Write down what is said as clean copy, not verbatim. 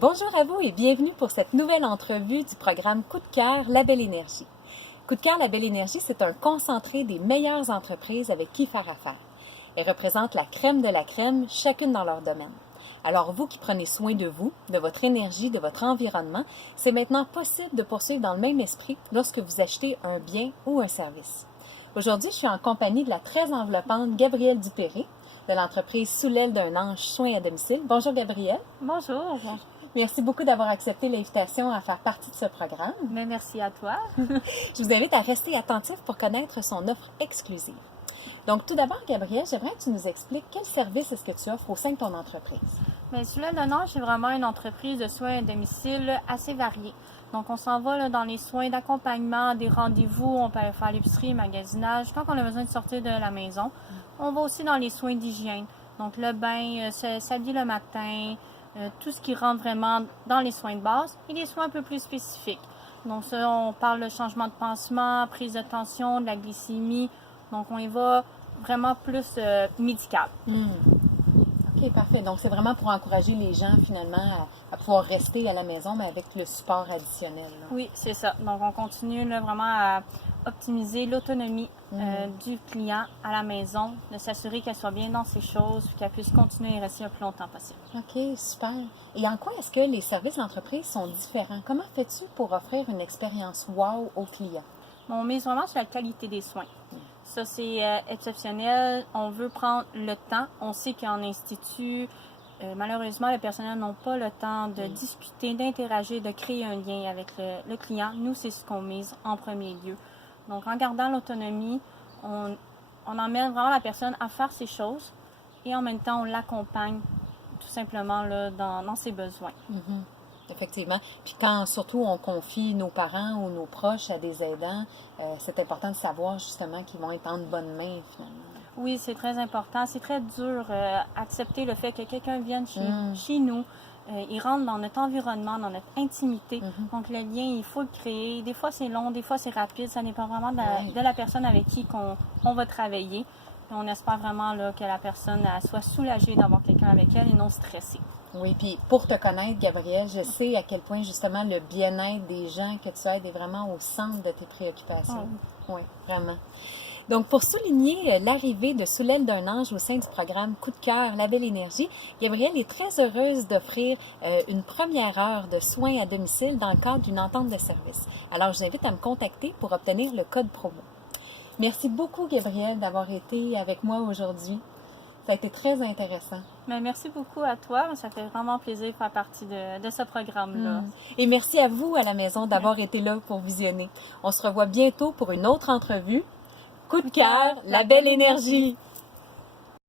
Bonjour à vous et bienvenue pour cette nouvelle entrevue du programme Coup de cœur, la belle énergie. Coup de cœur, la belle énergie, c'est un concentré des meilleures entreprises avec qui faire affaire. Elles représentent la crème de la crème, chacune dans leur domaine. Alors vous qui prenez soin de vous, de votre énergie, de votre environnement, c'est maintenant possible de poursuivre dans le même esprit lorsque vous achetez un bien ou un service. Aujourd'hui, je suis en compagnie de la très enveloppante Gabrielle Dupéré de l'entreprise Sous l'aile d'un ange soins à domicile. Bonjour Gabrielle. Bonjour. Merci beaucoup d'avoir accepté l'invitation à faire partie de ce programme. Mais merci à toi. Je vous invite à rester attentif pour connaître son offre exclusive. Donc, tout d'abord, Gabrielle, j'aimerais que tu nous expliques quel service est-ce que tu offres au sein de ton entreprise. Mais Sous l'aile d'un ange, c'est vraiment une entreprise de soins à domicile assez variée. Donc, on s'en va dans les soins d'accompagnement, des rendez-vous, on peut aller faire l'épicerie, magasinage, quand on a besoin de sortir de la maison. On va aussi dans les soins d'hygiène. Donc, le bain, s'habiller le matin, tout ce qui rentre vraiment dans les soins de base et des soins un peu plus spécifiques. Donc, ça, on parle de changement de pansement, prise de tension, de la glycémie. Donc, on y va vraiment plus médical. OK, parfait. Donc, c'est vraiment pour encourager les gens, finalement, à pouvoir rester à la maison, mais avec le support additionnel. Là. Oui, c'est ça. Donc, on continue là, vraiment à optimiser l'autonomie du client à la maison, de s'assurer qu'elle soit bien dans ses choses, puis qu'elle puisse continuer et rester le plus longtemps possible. OK, super. Et en quoi est-ce que les services d'entreprise sont différents? Comment fais-tu pour offrir une expérience wow aux clients? On mise vraiment sur la qualité des soins. Ça, c'est exceptionnel. On veut prendre le temps. On sait qu'en institut, malheureusement, les personnels n'ont pas le temps de discuter, d'interagir, de créer un lien avec le client. Nous, c'est ce qu'on mise en premier lieu. Donc, en gardant l'autonomie, on emmène vraiment la personne à faire ses choses et en même temps, on l'accompagne tout simplement là, dans ses besoins. Effectivement. Puis quand surtout on confie nos parents ou nos proches à des aidants, c'est important de savoir justement qu'ils vont être en de bonnes mains finalement. Oui, c'est très important. C'est très dur accepter le fait que quelqu'un vienne chez nous, il rentre dans notre environnement, dans notre intimité. Donc le lien, il faut le créer. Des fois c'est long, des fois c'est rapide. Ça dépend vraiment de la personne avec qui on va travailler. Et on espère vraiment là, que la personne soit soulagée d'avoir quelqu'un avec elle et non stressée. Oui, puis pour te connaître, Gabrielle, je sais à quel point justement le bien-être des gens que tu aides est vraiment au centre de tes préoccupations. Oui, vraiment. Donc, pour souligner l'arrivée de Sous l'aile d'un ange au sein du programme Coup de cœur, la belle énergie, Gabrielle est très heureuse d'offrir une première heure de soins à domicile dans le cadre d'une entente de service. Alors, je t'invite à me contacter pour obtenir le code promo. Merci beaucoup, Gabrielle, d'avoir été avec moi aujourd'hui. Ça a été très intéressant. Mais merci beaucoup à toi. Ça fait vraiment plaisir de faire partie de ce programme-là. Et merci à vous à la maison d'avoir été là pour visionner. On se revoit bientôt pour une autre entrevue. Coup de cœur, la belle énergie!